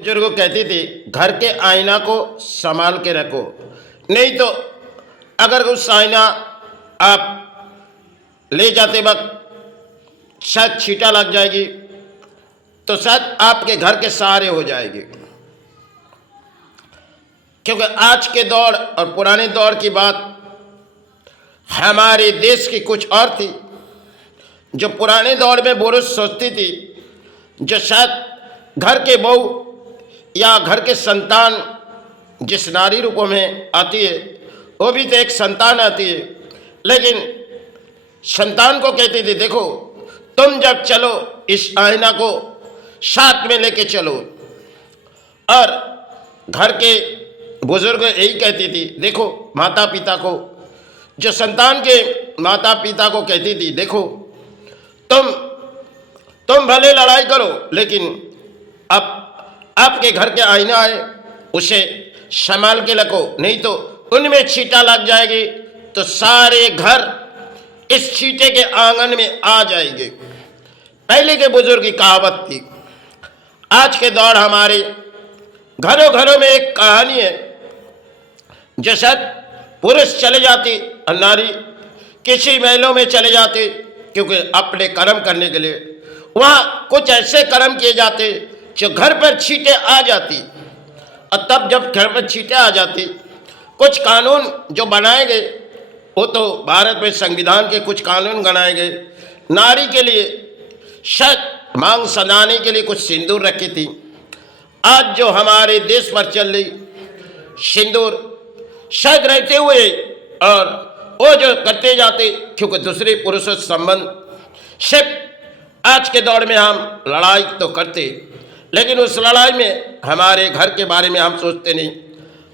बुजुर्ग कहती थी घर के आईना को संभाल के रखो, नहीं तो अगर उस आईना आप ले जाते वक्त शायद छींटा लग जाएगी तो शायद आपके घर के सहारे हो जाएगी। क्योंकि आज के दौर और पुराने दौर की बात हमारे देश की कुछ और थी। जो पुराने दौर में पुरुष सोचती थी, जो शायद घर के बहू या घर के संतान जिस नारी रूप में आती है वो भी तो एक संतान आती है, लेकिन संतान को कहती थी देखो तुम जब चलो इस आईना को साथ में लेके चलो। और घर के बुजुर्ग यही कहती थी, देखो माता पिता को, जो संतान के माता पिता को कहती थी देखो तुम भले लड़ाई करो लेकिन अब आपके घर के आईना है उसे संभाल के रखो, नहीं तो उनमें छींटा लग जाएगी तो सारे घर इस छींटे के आंगन में आ जाएंगे। पहले के बुजुर्ग की कहावत थी। आज के दौर हमारे घरों घरों में एक कहानी है, जो शायद पुरुष चले जाती और नारी किसी महलों में चले जाते क्योंकि अपने कर्म करने के लिए वहाँ कुछ ऐसे कर्म किए जाते जो घर पर छींटे आ जाती। और तब जब घर पर छींटे आ जाती कुछ कानून जो बनाए गए, वो तो भारत में संविधान के कुछ कानून बनाए गए। नारी के लिए शायद मांग सजाने के लिए कुछ सिंदूर रखी थी। आज जो हमारे देश पर चल रही सिंदूर शायद रहते हुए और वो जो करते जाते क्योंकि दूसरे पुरुषों से संबंध। सिर्फ आज के दौर में हम लड़ाई तो करते लेकिन उस लड़ाई में हमारे घर के बारे में हम सोचते नहीं,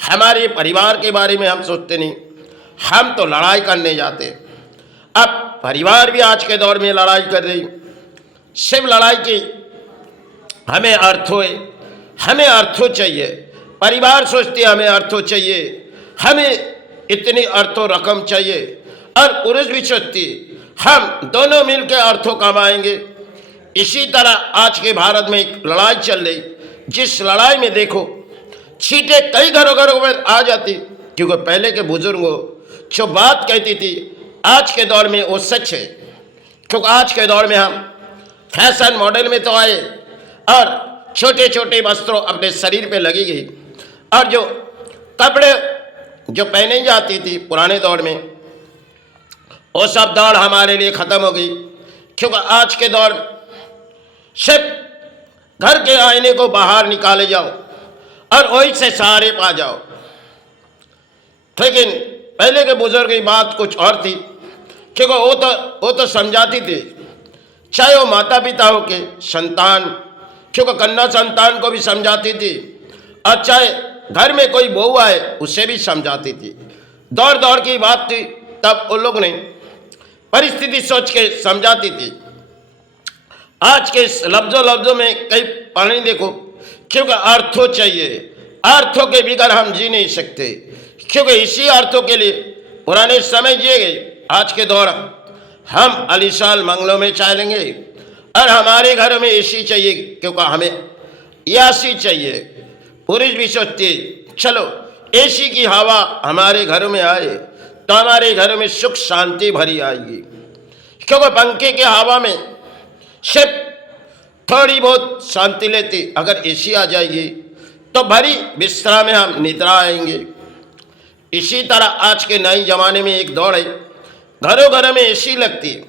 हमारे परिवार के बारे में हम सोचते नहीं, हम तो लड़ाई करने जाते। अब परिवार भी आज के दौर में लड़ाई कर रही। सिर्फ लड़ाई की हमें अर्थों है, हमें अर्थों चाहिए। परिवार सोचती है हमें अर्थों चाहिए, हमें इतनी अर्थों रकम चाहिए। और पुरुष भी सोचती हम दोनों मिलकर अर्थों कमाएंगे। इसी तरह आज के भारत में एक लड़ाई चल रही, जिस लड़ाई में देखो छींटे कई घरों घरों में आ जाती। क्योंकि पहले के बुजुर्गों जो बात कहती थी आज के दौर में वो सच है। क्योंकि आज के दौर में हम फैशन मॉडल में तो आए और छोटे छोटे वस्त्रों अपने शरीर पे लगी गई, और जो कपड़े जो पहने जाती थी पुराने दौर में वो सब दौड़ हमारे लिए ख़त्म हो गई। क्योंकि आज के दौर सिर्फ घर के आईने को बाहर निकाले जाओ और वही से सहारे पा जाओ। लेकिन पहले के बुजुर्ग की बात कुछ और थी। क्योंकि वो तो समझाती थी, चाहे वो माता पिता हो के संतान, क्योंकि कन्या संतान को भी समझाती थी, और चाहे घर में कोई बहू आए उसे भी समझाती थी। दौर दौर की बात थी, तब उन लोग ने परिस्थिति सोच के समझाती थी। आज के लफ्जों में कई पानी देखो, क्योंकि अर्थों चाहिए, अर्थों के बिगैर हम जी नहीं सकते। क्योंकि इसी अर्थों के लिए पुराने समय जिए गए। आज के दौर हम आलीशान मंगलों में चलेंगे और हमारे घरों में एसी चाहिए क्योंकि हमें यासी चाहिए। पुरुष भी सोचते चलो एसी की हवा हमारे घरों में आए तो हमारे घरों में सुख शांति भरी आएगी। क्योंकि पंखे के हवा में सिर्फ थोड़ी बहुत शांति लेती, अगर एसी आ जाएगी तो भरी बिस्तरा में हम निद्रा आएंगे। इसी तरह आज के नए जमाने में एक दौड़ है, घरों घरों में एसी लगती है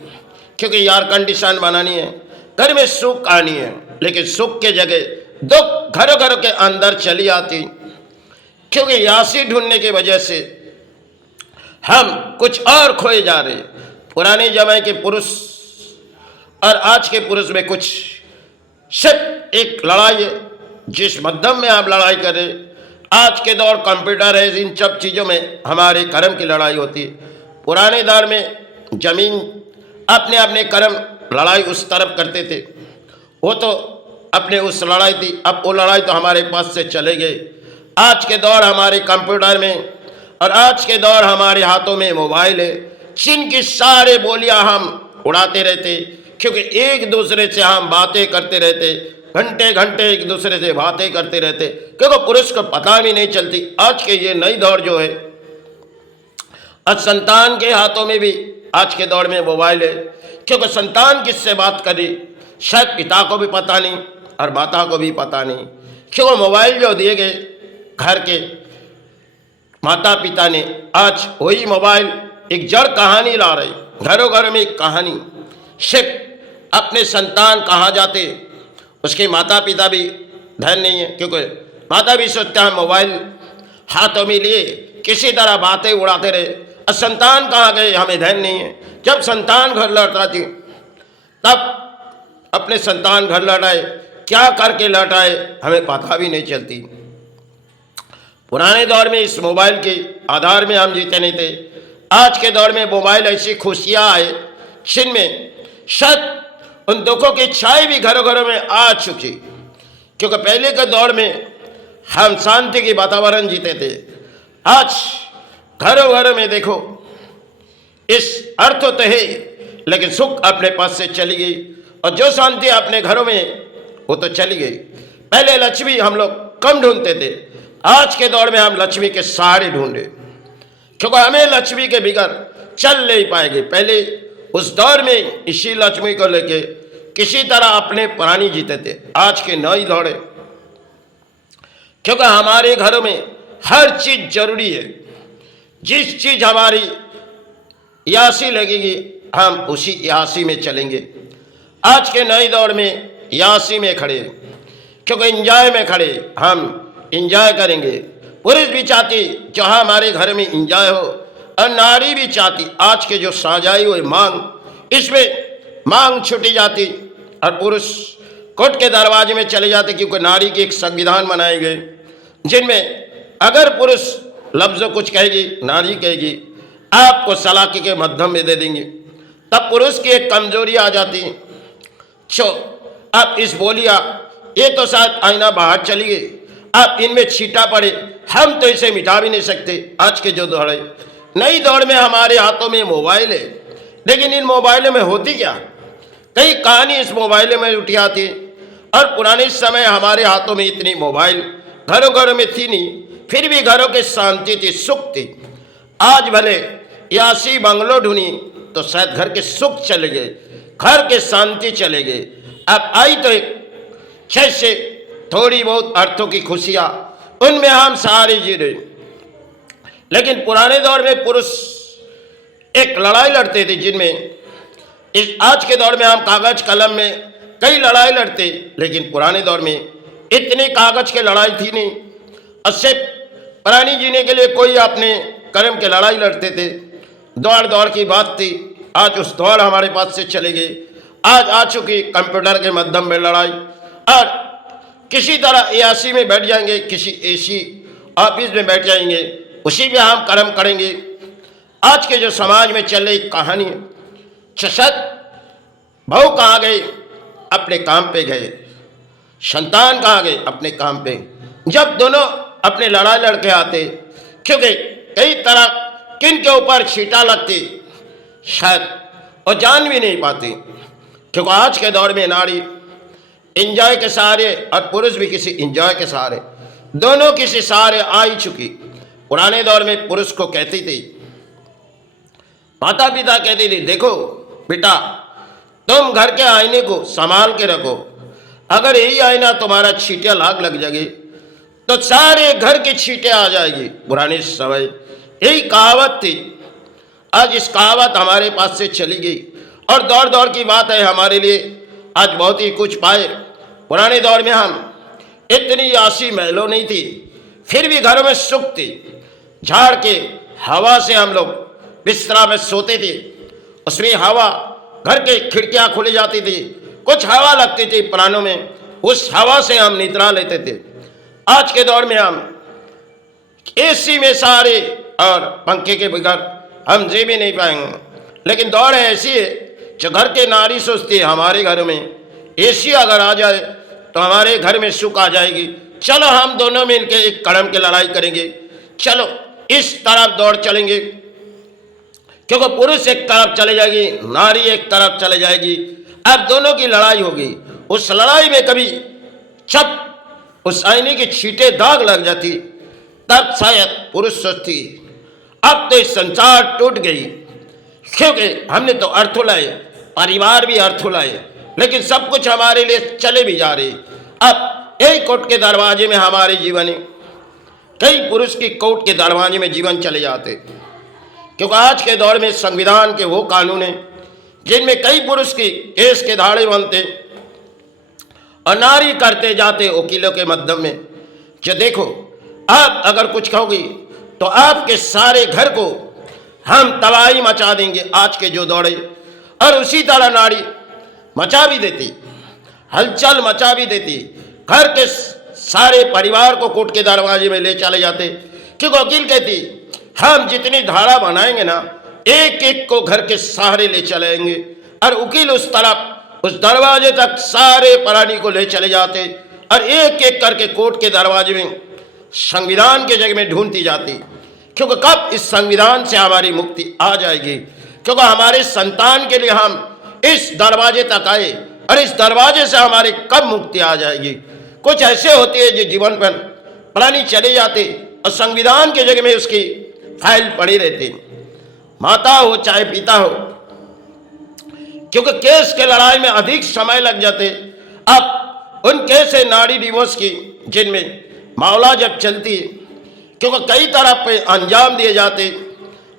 क्योंकि एयर कंडीशन बनानी है, घर में सुख आनी है। लेकिन सुख के जगह दुख घरों घरों के अंदर चली आती, क्योंकि यासी ढूंढने की वजह से हम कुछ और खोए जा रहे। पुराने जमाने के पुरुष और आज के पुरुष में कुछ सिर्फ एक लड़ाई है, जिस मध्यम में आप लड़ाई करें। आज के दौर कंप्यूटर है, इन सब चीज़ों में हमारे कर्म की लड़ाई होती है। पुराने दौर में जमीन अपने अपने कर्म लड़ाई उस तरफ करते थे, वो तो अपने उस लड़ाई थी। अब वो लड़ाई तो हमारे पास से चले गए। आज के दौर हमारे कंप्यूटर में और आज के दौर हमारे हाथों में मोबाइल है, जिनकी सारे बोलियां हम उड़ाते रहते क्योंकि एक दूसरे से हम बातें करते रहते, घंटे घंटे एक दूसरे से बातें करते रहते, क्योंकि पुरुष को पता भी नहीं चलती। आज के ये नई दौर जो है, आज संतान के हाथों में भी आज के दौर में मोबाइल है, क्योंकि संतान किससे बात करी शायद पिता को भी पता नहीं और माता को भी पता नहीं, क्योंकि मोबाइल जो दिए गए घर के माता पिता ने, आज वही मोबाइल एक जड़ कहानी ला रहे, घरों घरों में एक कहानी। सिर्फ अपने संतान कहाँ जाते उसके माता पिता भी ध्यान नहीं है, क्योंकि माता भी सोचता है मोबाइल हाथों में लिए किसी तरह बातें उड़ाते रहे, और संतान कहाँ गए हमें ध्यान नहीं है। जब संतान घर लौट आती तब अपने संतान घर लौट आए, क्या करके लौट आए हमें पता भी नहीं चलती। पुराने दौर में इस मोबाइल के आधार में हम जीते नहीं थे। आज के दौर में मोबाइल ऐसी खुशियाँ आए जिनमें शायद उन दुखों की छाई भी घरों घरों में आ चुकी, क्योंकि पहले के दौर में हम शांति के वातावरण जीते थे। आज घरों घरों में देखो इस अर्थ तो है, लेकिन सुख अपने पास से चली गई, और जो शांति अपने घरों में वो तो चली गई। पहले लक्ष्मी हम लोग कम ढूंढते थे, आज के दौर में हम लक्ष्मी के सहारे ढूंढे, क्योंकि हमें लक्ष्मी के बिगैर चल नहीं पाएंगे। पहले उस दौर में इसी लक्ष्मी को लेके किसी तरह अपने प्राणी जीते थे। आज के नई दौड़े, क्योंकि हमारे घरों में हर चीज जरूरी है, जिस चीज हमारी यासी लगेगी हम उसी यासी में चलेंगे। आज के नए दौर में यासी में खड़े, क्योंकि इंजॉय में खड़े, हम इंजॉय करेंगे। पुरुष भी चाहती जो हमारे घर में इंजॉय हो, और नारी भी चाहती आज के जो साझाई हुई मांग, इसमें मांग छूटी जाती और पुरुष कोर्ट के दरवाजे में चले जाते, क्योंकि नारी के एक संविधान बनाए गए जिनमें अगर पुरुष लफ्ज़ों कुछ कहेगी, नारी कहेगी आपको सलाखी के माध्यम में दे देंगे, तब पुरुष की एक कमजोरी आ जाती। छो आप इस बोलिया ये तो शायद आईना बाहर चली गई, आप इनमें छीटा पड़े, हम तो इसे मिटा भी नहीं सकते। आज के जो दौड़ है, नई दौड़ में हमारे हाथों में मोबाइल है, लेकिन इन मोबाइलों में होती क्या, कई कहानी इस मोबाइल में उठी आती। और पुराने समय हमारे हाथों में इतनी मोबाइल घरों घरों में थी नहीं, फिर भी घरों की शांति थी, सुख थी। आज भले यासी बंगलो ढूंढी तो शायद घर के सुख चले गए, घर के शांति चले गए। अब आई तो एक छह से थोड़ी बहुत अर्थों की खुशियाँ, उनमें हम सारे जी रहे। लेकिन पुराने दौर में पुरुष एक लड़ाई लड़ते थे, जिनमें इस आज के दौर में हम कागज कलम में कई लड़ाई लड़ते, लेकिन पुराने दौर में इतनी कागज की लड़ाई थी नहीं। उससे प्राणी जीने के लिए कोई अपने कर्म के लड़ाई लड़ते थे, दौड़ दौड़ की बात थी। आज उस दौड़ हमारे पास से चले गए। आज आ चुकी कंप्यूटर के माध्यम में लड़ाई, और किसी तरह एसी में बैठ जाएंगे, किसी एसी ऑफिस में बैठ जाएंगे, उसी में हम कर्म करेंगे। आज के जो समाज में चल रही कहानी है, शशत बहू कहाँ गए, अपने काम पे गए, संतान कहाँ गए, अपने काम पे। जब दोनों अपने लड़ाई लड़के आते, क्योंकि कई तरह किन के ऊपर छीटा लगती, शायद वो जान भी नहीं पाती, क्योंकि आज के दौर में नारी इंजॉय के सहारे और पुरुष भी किसी इंजॉय के सहारे, दोनों किसी सहारे आ ही चुकी। पुराने दौर में पुरुष को कहती थी, माता पिता कहती थी, देखो बेटा तुम घर के आईने को संभाल के रखो, अगर यही आईना तुम्हारा छींटे लाग लग जाएगी तो सारे घर की छींटे आ जाएगी। पुरानी समय यही कहावत थी। आज इस कहावत हमारे पास से चली गई, और दौर दौर की बात है हमारे लिए आज बहुत ही कुछ पाए। पुराने दौर में हम इतनी आसी महलों नहीं थी, फिर भी घरों में सुख थी। झाड़ के हवा से हम लोग बिस्तरा में सोते थे, उसमें हवा, घर के खिड़कियां खुली जाती थी, कुछ हवा लगती थी प्राणों में, उस हवा से हम निद्रा लेते थे। आज के दौर में हम एसी में सारे और पंखे के बगैर हम जी भी नहीं पाएंगे। लेकिन दौड़ ऐसी है जो घर के नारी सोचती है हमारे घर में एसी अगर आ जाए तो हमारे घर में सुख आ जाएगी, चलो हम दोनों में इनके एक कदम की लड़ाई करेंगे, चलो इस तरफ दौड़ चलेंगे। क्योंकि पुरुष एक तरफ चले जाएगी, नारी एक तरफ चले जाएगी, अब दोनों की लड़ाई होगी। उस लड़ाई में कभी जब उस आईने की छींटे दाग लग जाती तब शायद पुरुष सोचती अब तो इस संसार टूट गई, क्योंकि हमने तो अर्थ लाए, परिवार भी अर्थ लाए, लेकिन सब कुछ हमारे लिए चले भी जा रहे। अब एक कोर्ट के दरवाजे में हमारे जीवन है, कई पुरुष की कोर्ट के दरवाजे में जीवन चले जाते, क्योंकि आज के दौर में संविधान के वो कानून हैं जिनमें कई पुरुष की केस के धाड़े बनते और नारी करते जाते वकीलों के माध्यम में। जो देखो, आप अगर कुछ कहोगी तो आपके सारे घर को हम तबाही मचा देंगे आज के जो दौड़े। और उसी तरह नारी मचा भी देती, हलचल मचा भी देती, घर के सारे परिवार को कोर्ट के दरवाजे में ले चले जाते, क्योंकि वकील कहती हम जितनी धारा बनाएंगे ना, एक एक को घर के सहारे ले चलेंगे। और वकील उस तरफ उस दरवाजे तक सारे प्राणी को ले चले जाते और एक एक करके कोर्ट के दरवाजे में संविधान के जगह में ढूंढती जाती, क्योंकि कब इस संविधान से हमारी मुक्ति आ जाएगी, क्योंकि हमारे संतान के लिए हम इस दरवाजे तक आए और इस दरवाजे से हमारे कब मुक्ति आ जाएगी। कुछ ऐसे होते हैं जो जीवन पर प्राणी चले जाते और संविधान के जगह में उसकी फाइल पड़ी रहती, माता हो चाहे पिता हो, क्योंकि केस के लड़ाई में अधिक समय लग जाते। अब उन केस है नारी डिवोर्स की जिनमें मामला जब चलती, क्योंकि कई तरह पे अंजाम दिए जाते,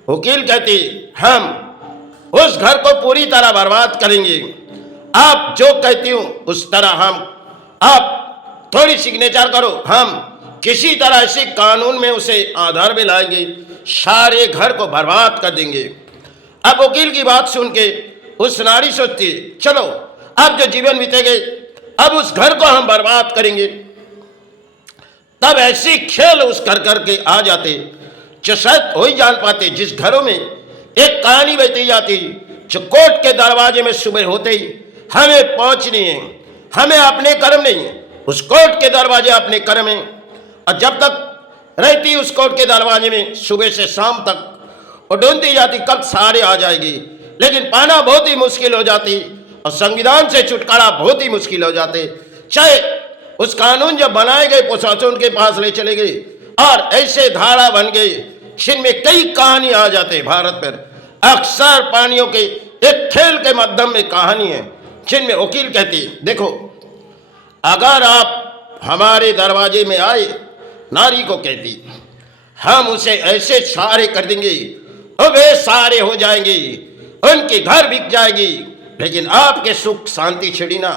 वकील कहते हम उस घर को पूरी तरह बर्बाद करेंगे, आप जो कहती हूँ उस तरह हम, आप थोड़ी सिग्नेचर करो, हम किसी तरह ऐसे कानून में उसे आधार में लाएंगे, सारे घर को बर्बाद कर देंगे। अब वकील की बात सुन के उस नारी सोचती चलो अब जो जीवन बीतेंगे अब उस घर को हम बर्बाद करेंगे। तब ऐसी खेल उस घर करके आ जाते जो शायद हो ही जान पाते, जिस घरों में एक कहानी बहती जाती जो कोर्ट के दरवाजे में सुबह होते ही हमें पहुंचनी है, हमें अपने कर्म नहीं, उस कोर्ट के दरवाजे अपने कर्म है। और जब तक रहती उस कोर्ट के दरवाजे में सुबह से शाम तक और ढूंढती जाती कब सारे आ जाएगी, लेकिन पाना बहुत ही मुश्किल हो जाती और संविधान से छुटकारा बहुत ही मुश्किल हो जाते। चाहे उस कानून जब बनाए गए प्रशासन के पास ले चले गए और ऐसे धारा बन गई जिनमें कई कहानी आ जाते भारत पर। अक्सर पानियों के एक खेल के माध्यम में कहानी है जिनमें वकील कहती देखो अगर आप हमारे दरवाजे में आए, नारी को कहती हम उसे ऐसे सारे कर देंगे और वे सारे हो जाएंगे, उनके घर बिक जाएगी, लेकिन आपके सुख शांति छिड़ी ना,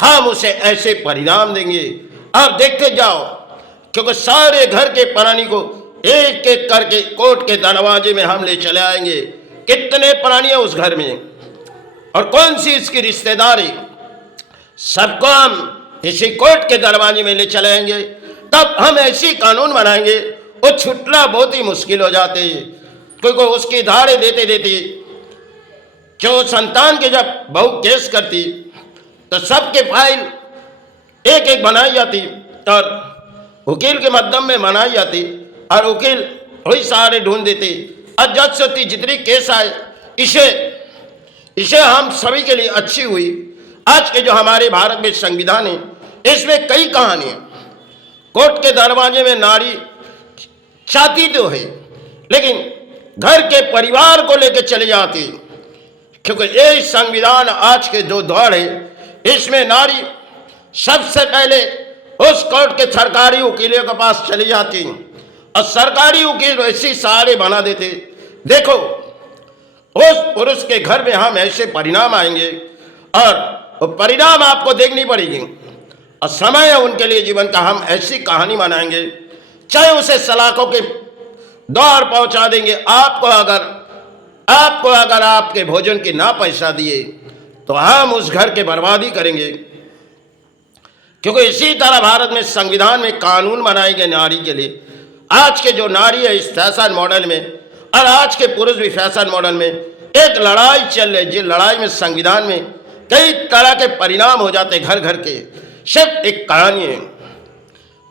हम उसे ऐसे परिणाम देंगे आप देखते जाओ, क्योंकि सारे घर के प्राणी को एक एक करके कोर्ट के दरवाजे में हम ले चले आएंगे। कितने प्राणी है उस घर में और कौन सी इसकी रिश्तेदारी, सबको हम इसी कोर्ट के दरवाजे में ले चले आएंगे। तब हम ऐसी कानून बनाएंगे वो छुटना बहुत ही मुश्किल हो जाते, क्योंकि उसकी धारे देते देते जो संतान के जब बहू केस करती तो सबके फाइल एक एक बनाई जाती और वकील के माध्यम में बनाई जाती और वकील वही सारे ढूंढ देते और जज सोचती जितनी केस आए इसे हम सभी के लिए अच्छी हुई। आज के जो हमारे भारत में संविधान है इसमें कई कहानियां, कोर्ट के दरवाजे में नारी चाहती तो है लेकिन घर के परिवार को लेकर चली जाती, क्योंकि ये संविधान आज के जो दौर है इसमें नारी सबसे पहले उस कोर्ट के सरकारी वकीलों के पास चली जाती और सरकारी वकील ऐसी सारे बना देते देखो उस पुरुष के घर में हम ऐसे परिणाम आएंगे और वो परिणाम आपको देखनी पड़ेगी और समय है उनके लिए जीवन का, हम ऐसी कहानी बनाएंगे चाहे उसे सलाखों के दौर पहुंचा देंगे। आपको अगर आपके भोजन के ना पैसा दिए तो हम उस घर के बर्बादी करेंगे, क्योंकि इसी तरह भारत में संविधान में कानून बनाए गए नारी के लिए। आज के जो नारी है इस फैशन मॉडल में और आज के पुरुष भी फैशन मॉडल में एक लड़ाई चल रही, जिस लड़ाई में संविधान में कई तरह के परिणाम हो जाते घर घर के। सिर्फ एक कहानी है,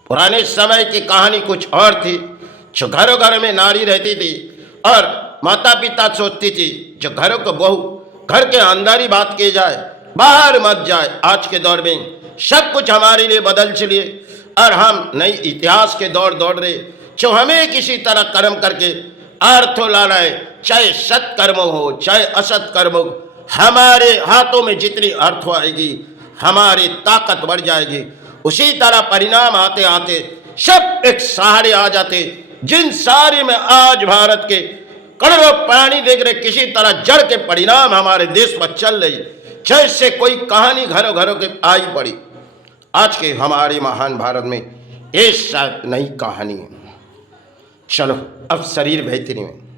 पुराने समय की कहानी कुछ और थी, जो घरों घर में नारी रहती थी और माता पिता सोचती थी जो घरों को बहू घर के अंदर ही बात की जाए, बाहर मत जाए। आज के दौर में सब कुछ हमारे लिए बदल चलिए और हम नई इतिहास के दौर दौड़ रहे, जो हमें किसी तरह कर्म करके अर्थ लाना है, चाहे सत कर्म हो चाहे असत कर्म हो। हमारे हाथों में जितनी अर्थ आएगी हमारी ताकत बढ़ जाएगी। उसी तरह परिणाम आते आते सब एक सहारे आ जाते, जिन सारे में आज भारत के करोड़ों प्राणी देख रहे, किसी तरह जड़ के परिणाम हमारे देश पर चल रही, जैसे कोई कहानी घरों घरों के आई पड़ी। आज के हमारे महान भारत में ये शायद नई कहानी है। चलो अब शरीर बेहतरी में